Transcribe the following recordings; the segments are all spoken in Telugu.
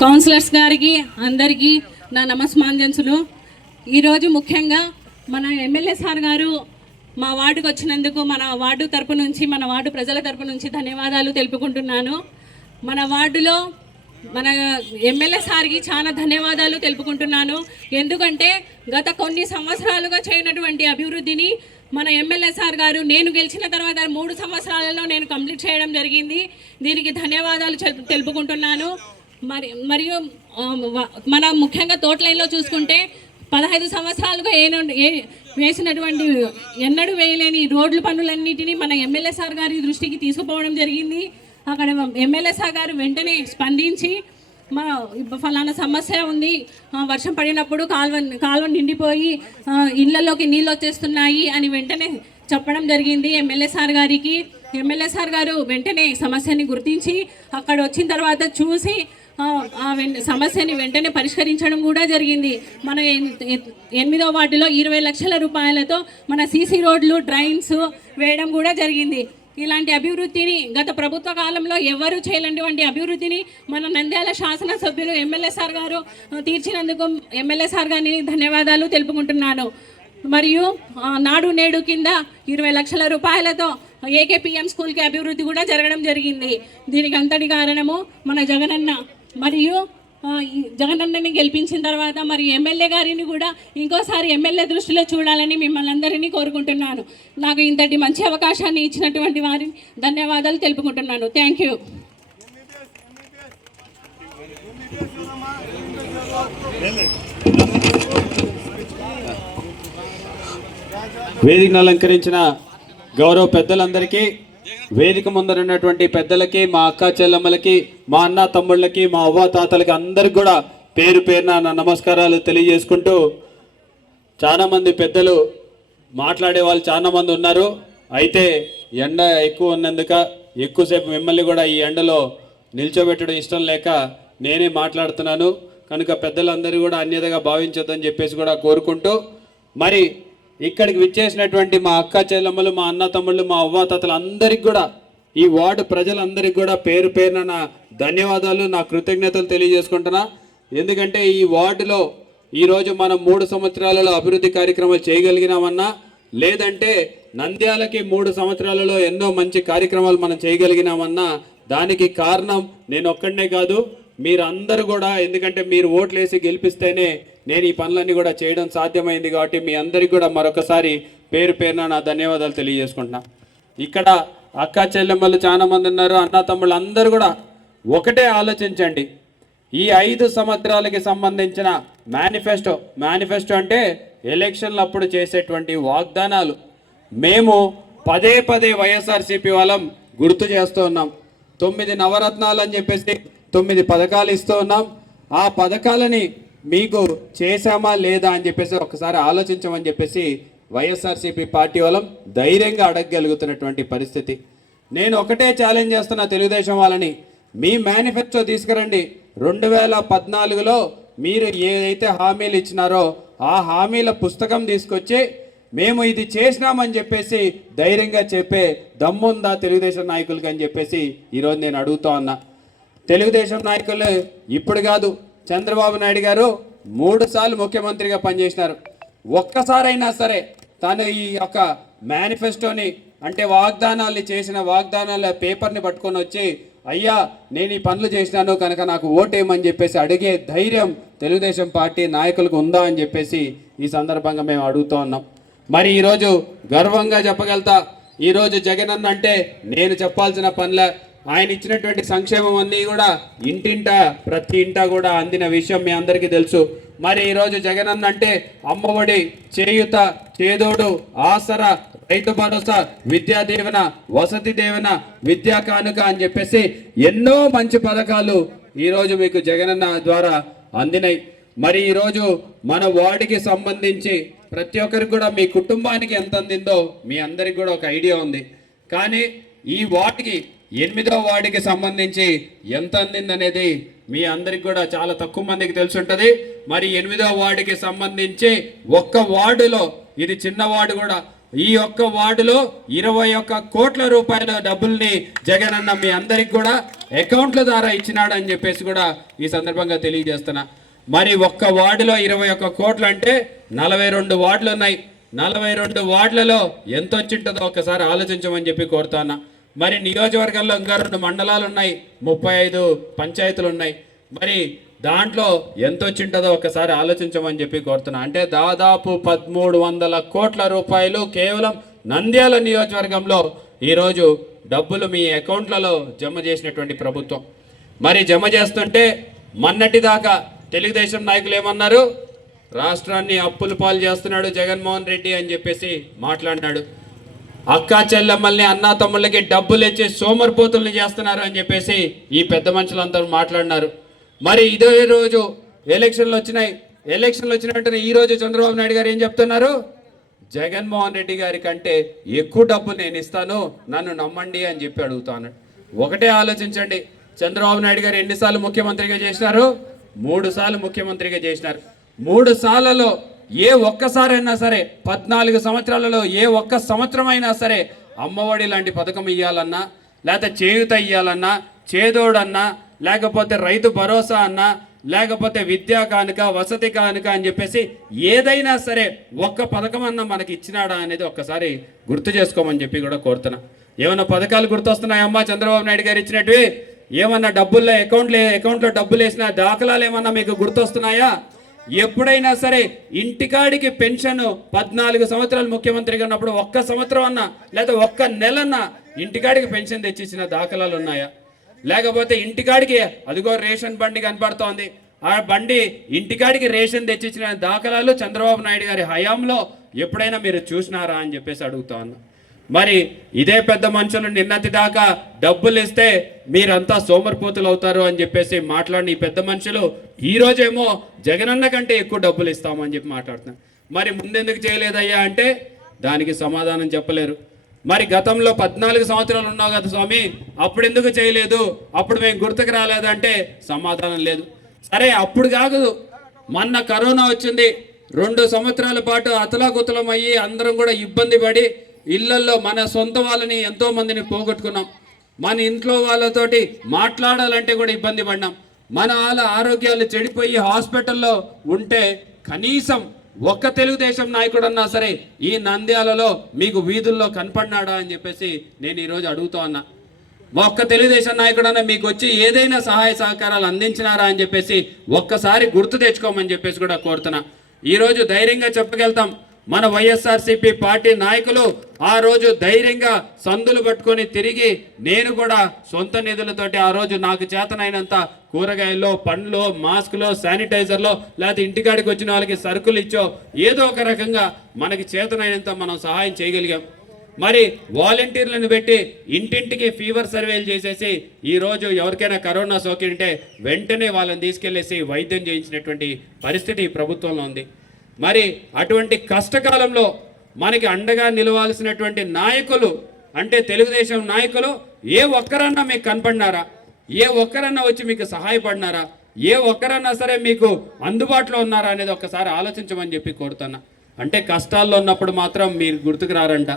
కౌన్సిలర్స్ గారికి అందరికీ నా నమస్మాంజన్సులు. ఈరోజు ముఖ్యంగా మన ఎమ్మెల్యే సార్ గారు మా వార్డుకు వచ్చినందుకు మన వార్డు తరపు నుంచి, మన వార్డు ప్రజల తరపు నుంచి ధన్యవాదాలు తెలుపుకుంటున్నాను. మన వార్డులో మన ఎమ్మెల్యే సార్కి చాలా ధన్యవాదాలు తెలుపుకుంటున్నాను. ఎందుకంటే గత కొన్ని సంవత్సరాలుగా చేయనటువంటి అభివృద్ధిని మన ఎమ్మెల్యే సార్ గారు నేను గెలిచిన తర్వాత 3 సంవత్సరాలలో నేను కంప్లీట్ చేయడం జరిగింది. దీనికి ధన్యవాదాలు తెలుపుకుంటున్నాను. మరియు మన ముఖ్యంగా తోటలైన్లో చూసుకుంటే 15 సంవత్సరాలుగా వేసినటువంటి ఎన్నడూ వేయలేని రోడ్ల పనులన్నిటినీ మన ఎమ్మెల్యే సార్ గారి దృష్టికి తీసుకుపోవడం జరిగింది. అక్కడ ఎమ్మెల్యే సార్ గారు వెంటనే స్పందించి ఫలానా సమస్య ఉంది, వర్షం పడినప్పుడు కాలువ నిండిపోయి ఇళ్లలోకి నీళ్ళు వచ్చేస్తున్నాయి అని వెంటనే చెప్పడం జరిగింది ఎమ్మెల్యే సార్ గారికి. ఎమ్మెల్యే సార్ గారు వెంటనే సమస్యని గుర్తించి అక్కడ వచ్చిన తర్వాత చూసి సమస్యని వెంటనే పరిష్కరించడం కూడా జరిగింది. మన 8వ వార్డులో 20 లక్షల రూపాయలతో మన సీసీ రోడ్లు, డ్రైన్స్ వేయడం కూడా జరిగింది. ఇలాంటి అభివృద్ధిని గత ప్రభుత్వ కాలంలో ఎవరు చేయలేనటువంటి అభివృద్ధిని మన నంద్యాల శాసనసభ్యులు ఎమ్మెల్యే సార్ గారు తీర్చినందుకు ఎమ్మెల్యే సార్ గారిని ధన్యవాదాలు తెలుపుకుంటున్నాను. మరియు నాడు నేడు కింద 20 లక్షల రూపాయలతో ఏకేపీఎం స్కూల్కి అభివృద్ధి కూడా జరగడం జరిగింది. దీనికి అంతటి కారణము మన జగనన్న. మరియు జగనన్నని గెలిపించిన తర్వాత మరి ఎమ్మెల్యే గారిని కూడా ఇంకోసారి ఎమ్మెల్యే దృష్టిలో చూడాలని మిమ్మల్ని అందరినీ కోరుకుంటున్నాను. నాకు ఇంతటి మంచి అవకాశాన్ని ఇచ్చినటువంటి వారిని ధన్యవాదాలు తెలుపుకుంటున్నాను. Thank you. వేదికను అలంకరించిన గౌరవ పెద్దలందరికీ, వేదిక ముందరున్నటువంటి పెద్దలకి, మా అక్క చెల్లమ్మలకి, మా అన్న తమ్ముళ్ళకి, మా అవ్వ తాతలకి అందరికి కూడా పేరు పేరున నా నమస్కారాలు తెలియజేసుకుంటూ, చాలామంది పెద్దలు మాట్లాడే వాళ్ళు చాలామంది ఉన్నారు. అయితే ఎండ ఎక్కువ ఉన్నందుక ఎక్కువసేపు మిమ్మల్ని కూడా ఈ ఎండలో నిల్చోబెట్టడం ఇష్టం లేక నేనే మాట్లాడుతున్నాను. కనుక పెద్దలందరూ కూడా అన్యతగా భావించొద్దని చెప్పేసి కూడా కోరుకుంటూ, మరి ఇక్కడికి విచ్చేసినటువంటి మా అక్క చెల్లమ్మలు, మా అన్న తమ్ముళ్ళు, మా అవ్వాతాతలు అందరికి కూడా, ఈ వార్డు ప్రజలందరికీ కూడా పేరు పేరున నా ధన్యవాదాలు, నా కృతజ్ఞతలు తెలియజేసుకుంటున్నా. ఎందుకంటే ఈ వార్డులో ఈరోజు మనం 3 సంవత్సరాలలో అభివృద్ధి కార్యక్రమాలు చేయగలిగినామన్నా, లేదంటే నంద్యాలకి 3 సంవత్సరాలలో ఎన్నో మంచి కార్యక్రమాలు మనం చేయగలిగినామన్నా దానికి కారణం నేను ఒక్కడనే కాదు, మీరందరూ కూడా. ఎందుకంటే మీరు ఓట్లు వేసి గెలిపిస్తేనే నేను ఈ పనులన్నీ కూడా చేయడం సాధ్యమైంది. కాబట్టి మీ అందరికీ కూడా మరొకసారి పేరు పేరున నా ధన్యవాదాలు తెలియజేసుకుంటున్నా. ఇక్కడ అక్క చెల్లెమ్మలు చాలామంది ఉన్నారు, అన్న తమ్ముళ్ళు అందరూ కూడా ఒకటే ఆలోచించండి. ఈ 5 సంవత్సరాలకి సంబంధించిన మేనిఫెస్టో అంటే ఎలక్షన్లు అప్పుడు చేసేటువంటి వాగ్దానాలు మేము పదే వైఎస్ఆర్సీపీ వాళ్ళం గుర్తు చేస్తూ ఉన్నాం. 9 నవరత్నాలు అని చెప్పేసి 9 పథకాలు ఇస్తూ ఉన్నాం. ఆ పథకాలని మీకు చేశామా లేదా అని చెప్పేసి ఒకసారి ఆలోచించమని చెప్పేసి వైఎస్ఆర్సీపీ పార్టీ వాళ్ళం ధైర్యంగా అడగగలుగుతున్నటువంటి పరిస్థితి. నేను ఒకటే ఛాలెంజ్ చేస్తున్నా తెలుగుదేశం వాళ్ళని, మీ మేనిఫెస్టో తీసుకురండి. 2014లో మీరు ఏదైతే హామీలు ఇచ్చినారో ఆ హామీల పుస్తకం తీసుకొచ్చి మేము ఇది చేసినామని చెప్పేసి ధైర్యంగా చెప్పే దమ్ముందా తెలుగుదేశం నాయకులకి అని చెప్పేసి ఈరోజు నేను అడుగుతా ఉన్నా. తెలుగుదేశం నాయకులు ఇప్పుడు కాదు, చంద్రబాబు నాయుడు గారు 3 సార్లు ముఖ్యమంత్రిగా పనిచేసినారు. ఒక్కసారైనా సరే తను ఈ యొక్క మేనిఫెస్టోని అంటే వాగ్దానాలు చేసిన వాగ్దానాల పేపర్ని పట్టుకొని వచ్చి, అయ్యా నేను ఈ పనులు చేసినాను కనుక నాకు ఓటేయమని చెప్పేసి అడిగే ధైర్యం తెలుగుదేశం పార్టీ నాయకులకు ఉందా అని చెప్పేసి ఈ సందర్భంగా మేము అడుగుతూ ఉన్నాం. మరి ఈరోజు గర్వంగా చెప్పగలుగుతా, ఈరోజు జగనన్న అంటే నేను చెప్పాల్సిన పనుల ఆయన ఇచ్చినటువంటి సంక్షేమం అన్నీ కూడా ప్రతి ఇంటా కూడా అందిన విషయం మీ అందరికీ తెలుసు. మరి ఈరోజు జగనన్న అంటే అమ్మఒడి, చేయూత, చేదోడు, ఆసరా, రైతు భరోసా, విద్యా దీవెన, వసతి దీవెన, విద్యా కానుక అని చెప్పేసి ఎన్నో మంచి పథకాలు ఈరోజు మీకు జగనన్న ద్వారా అందినాయి. మరి ఈరోజు మన వార్డుకి సంబంధించి ప్రతి ఒక్కరికి కూడా మీ కుటుంబానికి ఎంత అందిందో మీ అందరికి కూడా ఒక ఐడియా ఉంది. కానీ ఈ వార్డుకి 8వ వార్డుకి సంబంధించి ఎంత అందిందనేది మీ అందరికి కూడా చాలా తక్కువ మందికి తెలిసి ఉంటుంది. మరి 8వ వార్డుకి సంబంధించి ఒక్క వార్డులో, ఇది చిన్న వార్డు కూడా, ఈ ఒక్క వార్డులో 21 కోట్ల రూపాయల డబ్బుల్ని జగన్ అన్న మీ అందరికి కూడా అకౌంట్ల ద్వారా ఇచ్చినాడు అని చెప్పేసి కూడా ఈ సందర్భంగా తెలియజేస్తున్నా. మరి ఒక్క వార్డులో 21 కోట్లు అంటే 42 వార్డులు ఉన్నాయి. 42 వార్డులలో ఎంత వచ్చింటుందో ఒకసారి ఆలోచించమని చెప్పి కోరుతాను. మరి నియోజకవర్గంలో ఇంకా 2 మండలాలు ఉన్నాయి, 35 పంచాయతీలు ఉన్నాయి. మరి దాంట్లో ఎంత వచ్చింటుందో ఒకసారి ఆలోచించమని చెప్పి కోరుతున్నా. అంటే దాదాపు 1300 కోట్ల రూపాయలు కేవలం నంద్యాల నియోజకవర్గంలో ఈరోజు డబ్బులు మీ అకౌంట్లలో జమ చేసినటువంటి ప్రభుత్వం. మరి జమ చేస్తుంటే మొన్నటి దాకా తెలుగుదేశం నాయకులు ఏమన్నారు, రాష్ట్రాన్ని అప్పుల పాలు చేస్తున్నాడు జగన్మోహన్ రెడ్డి అని చెప్పేసి మాట్లాడినాడు. అక్కా చెల్లెమ్మల్ని అన్నా తమ్ముళ్ళకి డబ్బులు ఇచ్చి సోమరిపోతుల్ని చేస్తున్నారు అని చెప్పేసి ఈ పెద్ద మనుషులందరూ మాట్లాడినారు. మరి ఇదే రోజు ఎలక్షన్లు వచ్చినాయి. ఎలక్షన్లు వచ్చిన వెంటనే ఈ రోజు చంద్రబాబు నాయుడు గారు ఏం చెప్తున్నారు, జగన్మోహన్ రెడ్డి గారి కంటే ఎక్కువ డబ్బు నేను ఇస్తాను, నన్ను నమ్మండి అని చెప్పి అడుగుతాను. ఒకటే ఆలోచించండి, చంద్రబాబు నాయుడు గారు ఎన్నిసార్లు ముఖ్యమంత్రిగా చేసినారు? 3 సార్లు ముఖ్యమంత్రిగా చేసినారు. 3 సార్లలో ఏ ఒక్కసారైనా సరే 14 సంవత్సరాలలో ఏ ఒక్క సంవత్సరం అయినా సరే అమ్మఒడి లాంటి పథకం ఇవ్వాలన్నా, లేకపోతే చేయూత ఇవ్వాలన్నా, చేదోడన్నా, లేకపోతే రైతు భరోసా అన్నా, లేకపోతే విద్యా కానుక, వసతి కానుక అని చెప్పేసి ఏదైనా సరే ఒక్క పథకం అన్నా మనకి ఇచ్చినాడా అనేది ఒక్కసారి గుర్తు చేసుకోమని చెప్పి కూడా కోరుతున్నా. ఏమన్నా పథకాలు గుర్తొస్తున్నాయమ్మా చంద్రబాబు నాయుడు గారు ఇచ్చినట్టు? ఏమన్నా డబ్బుల్లో అకౌంట్లో డబ్బులు వేసిన దాఖలాలు ఏమన్నా మీకు గుర్తొస్తున్నాయా? ఎప్పుడైనా సరే ఇంటికాడికి పెన్షన్ 14 సంవత్సరాలు ముఖ్యమంత్రిగా ఉన్నప్పుడు ఒక్క సంవత్సరం అన్నా లేదా ఒక్క నెలన్నా ఇంటికాడికి పెన్షన్ తెచ్చిచ్చిన దాఖలాలు ఉన్నాయా? లేకపోతే ఇంటికాడికి అదిగో రేషన్ బండి కనపడుతోంది, ఆ బండి ఇంటికాడికి రేషన్ తెచ్చిచ్చిన దాఖలాలు చంద్రబాబు నాయుడు గారి హయాంలో ఎప్పుడైనా మీరు చూసినారా అని చెప్పేసి అడుగుతా ఉన్నా. మరి ఇదే పెద్ద మనుషులు నిన్నటి దాకా డబ్బులు ఇస్తే మీరంతా సోమరిపోతులు అవుతారు అని చెప్పేసి మాట్లాడిన ఈ పెద్ద మనుషులు ఈ రోజేమో జగనన్న కంటే ఎక్కువ డబ్బులు ఇస్తామని చెప్పి మాట్లాడుతున్నారు. మరి ముందెందుకు చేయలేదయ్యా అంటే దానికి సమాధానం చెప్పలేరు. మరి గతంలో 14 సంవత్సరాలు ఉన్నావు కదా స్వామి, అప్పుడు ఎందుకు చేయలేదు, అప్పుడు మేము గుర్తుకు రాలేదంటే సమాధానం లేదు. సరే అప్పుడు కాదు, మొన్న కరోనా వచ్చింది, 2 సంవత్సరాల పాటు అతలాకుతలం అయ్యి అందరం కూడా ఇబ్బంది పడి ఇళ్లల్లో మన సొంత వాళ్ళని ఎంతో మందిని పోగొట్టుకున్నాం. మన ఇంట్లో వాళ్ళతోటి మాట్లాడాలంటే కూడా ఇబ్బంది పడినాం. మన వాళ్ళ ఆరోగ్యాలు చెడిపోయి హాస్పిటల్లో ఉంటే కనీసం ఒక్క తెలుగుదేశం నాయకుడు అన్నా సరే ఈ నంద్యాలలో మీకు వీధుల్లో కనపడినాడా అని చెప్పేసి నేను ఈరోజు అడుగుతా ఉన్నా. ఒక్క తెలుగుదేశం నాయకుడన్నా మీకు వచ్చి ఏదైనా సహాయ సహకారాలు అందించినారా అని చెప్పేసి ఒక్కసారి గుర్తు తెచ్చుకోమని చెప్పేసి కూడా కోరుతున్నా. ఈరోజు ధైర్యంగా చెప్పగలుగుతాం, మన వైఎస్ఆర్సీపీ పార్టీ నాయకులు ఆ రోజు ధైర్యంగా సందులు పట్టుకొని తిరిగి నేను కూడా సొంత నిధులతోటి ఆ రోజు నాకు చేతనైనంత కూరగాయల్లో, పండ్లో, మాస్క్లో, శానిటైజర్లో, లేకపోతే ఇంటికాడికి వచ్చిన వాళ్ళకి సరుకులు ఇచ్చో ఏదో ఒక రకంగా మనకి చేతనైనంత మనం సహాయం చేయగలిగాం. మరి వాలంటీర్లను పెట్టి ఇంటింటికి ఫీవర్ సర్వేలు చేసేసి ఈరోజు ఎవరికైనా కరోనా సోకింటే వెంటనే వాళ్ళని తీసుకెళ్లేసి వైద్యం చేయించినటువంటి పరిస్థితి ఈ ప్రభుత్వంలో ఉంది. మరి అటువంటి కష్టకాలంలో మనకి అండగా నిలవాల్సినటువంటి నాయకులు అంటే తెలుగుదేశం నాయకులు ఏ ఒక్కరన్నా మీకు కనపడినారా? ఏ ఒక్కరన్నా వచ్చి మీకు సహాయపడినారా? ఏ ఒక్కరన్నా సరే మీకు అందుబాటులో ఉన్నారా అనేది ఒక్కసారి ఆలోచించమని చెప్పి కోరుతున్నా. అంటే కష్టాల్లో ఉన్నప్పుడు మాత్రం మీరు గుర్తుకు రారంట,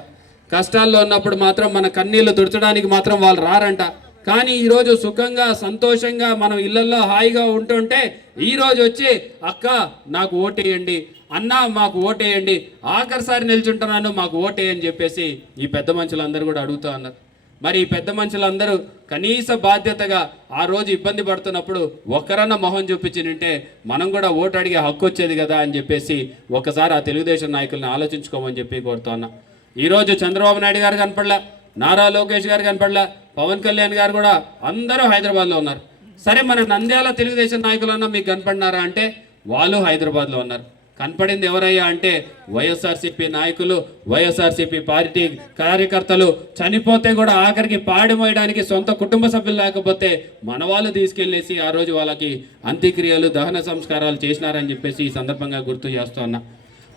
కష్టాల్లో ఉన్నప్పుడు మాత్రం మన కన్నీళ్లు తుడచడానికి మాత్రం వాళ్ళు రారంట. కానీ ఈరోజు సుఖంగా సంతోషంగా మనం ఇళ్లలో హాయిగా ఉంటుంటే ఈరోజు వచ్చి అక్క నాకు ఓటేయండి, అన్న మాకు ఓటేయండి, ఆఖరిసారి నిల్చుంటున్నాను మాకు ఓటేయని చెప్పేసి ఈ పెద్ద మనుషులందరూ కూడా అడుగుతూ ఉన్నారు. మరి ఈ పెద్ద మనుషులందరూ కనీస బాధ్యతగా ఆ రోజు ఇబ్బంది పడుతున్నప్పుడు ఒక్కరన్నా మొహం చూపించినంటే మనం కూడా ఓటు అడిగే హక్కు వచ్చేది కదా అని చెప్పేసి ఒకసారి ఆ తెలుగుదేశం నాయకుల్ని ఆలోచించుకోమని చెప్పి కోరుతున్నా. ఈరోజు చంద్రబాబు నాయుడు గారు కనపడలే, నారా లోకేష్ గారు కనపడలే, పవన్ కళ్యాణ్ గారు కూడా అందరూ హైదరాబాద్లో ఉన్నారు. సరే మన నంద్యాల తెలుగుదేశం నాయకులన్నా మీకు కనపడినారా అంటే వాళ్ళు హైదరాబాద్లో ఉన్నారు. కనపడింది ఎవరయ్యా అంటే వైఎస్ఆర్సీపీ నాయకులు, వైఎస్ఆర్సీపీ పార్టీ కార్యకర్తలు. చనిపోతే కూడా ఆఖరికి పాడి మోయడానికి సొంత కుటుంబ సభ్యులు లేకపోతే మన వాళ్ళు తీసుకెళ్ళేసి ఆ రోజు వాళ్ళకి అంత్యక్రియలు, దహన సంస్కారాలు చేసినారని చెప్పేసి ఈ సందర్భంగా గుర్తు చేస్తూ ఉన్నా.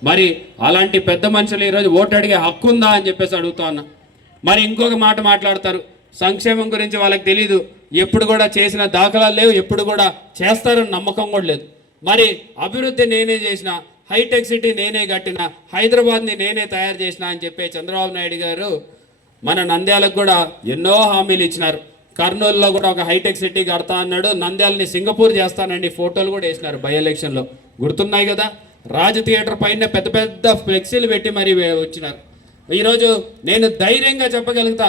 మరి అలాంటి పెద్ద మనుషులు ఈరోజు ఓటు అడిగే హక్కు ఉందా అని చెప్పేసి అడుగుతా ఉన్నా. మరి ఇంకొక మాట మాట్లాడతారు, సంక్షేమం గురించి వాళ్ళకి తెలీదు, ఎప్పుడు కూడా చేసిన దాఖలాలు లేవు, ఎప్పుడు కూడా చేస్తారని నమ్మకం కూడా లేదు. మరి అభివృద్ధి నేనే చేసిన, హైటెక్ సిటీ నేనే కట్టిన, హైదరాబాద్ని నేనే తయారు చేసిన అని చెప్పే చంద్రబాబు నాయుడు గారు మన నంద్యాలకు కూడా ఎన్నో హామీలు ఇచ్చినారు. కర్నూలులో కూడా ఒక హైటెక్ సిటీ కడతా అన్నాడు, నంద్యాలని సింగపూర్ చేస్తానండి ఫోటోలు కూడా వేసినారు బై ఎలక్షన్లో, గుర్తున్నాయి కదా. రాజ్ థియేటర్ పైన పెద్ద పెద్ద ఫ్లెక్సీలు పెట్టి మరీ వచ్చినారు. ఈరోజు నేను ధైర్యంగా చెప్పగలుగుతా,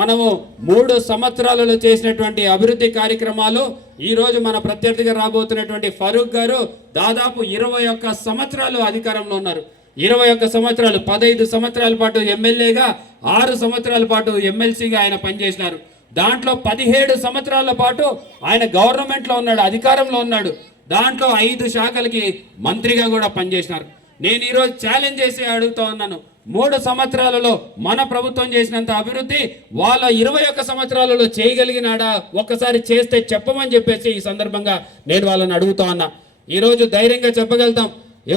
మనము 3 సంవత్సరాలలో చేసినటువంటి అభివృద్ధి కార్యక్రమాలు ఈరోజు మన ప్రత్యర్థిగా రాబోతున్నటువంటి ఫరూక్ గారు దాదాపు 21 సంవత్సరాలు అధికారంలో ఉన్నారు. 21 సంవత్సరాలు, 15 సంవత్సరాల పాటు ఎమ్మెల్యేగా, 6 సంవత్సరాల పాటు ఎమ్మెల్సీగా ఆయన పనిచేసినారు. దాంట్లో 17 సంవత్సరాల పాటు ఆయన గవర్నమెంట్లో ఉన్నాడు, అధికారంలో ఉన్నాడు. దాంట్లో 5 శాఖలకి మంత్రిగా కూడా పనిచేసినారు. నేను ఈరోజు ఛాలెంజ్ చేసి అడుగుతా ఉన్నాను, 3 సంవత్సరాలలో మన ప్రభుత్వం చేసినంత అభివృద్ధి వాళ్ళ 21 సంవత్సరాలలో చేయగలిగినాడా? ఒక్కసారి చేస్తే చెప్పమని చెప్పేసి ఈ సందర్భంగా నేను వాళ్ళని అడుగుతా ఉన్నా. ఈరోజు ధైర్యంగా చెప్పగలుగుతాం,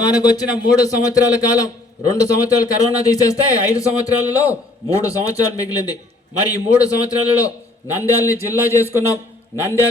మనకు వచ్చిన 3 సంవత్సరాల కాలం, 2 సంవత్సరాలు కరోనా తీసేస్తే 5 సంవత్సరాలలో 3 సంవత్సరాలు మిగిలింది. మరి ఈ 3 సంవత్సరాలలో నంద్యాలని జిల్లా చేసుకున్నాం. నంద్యాల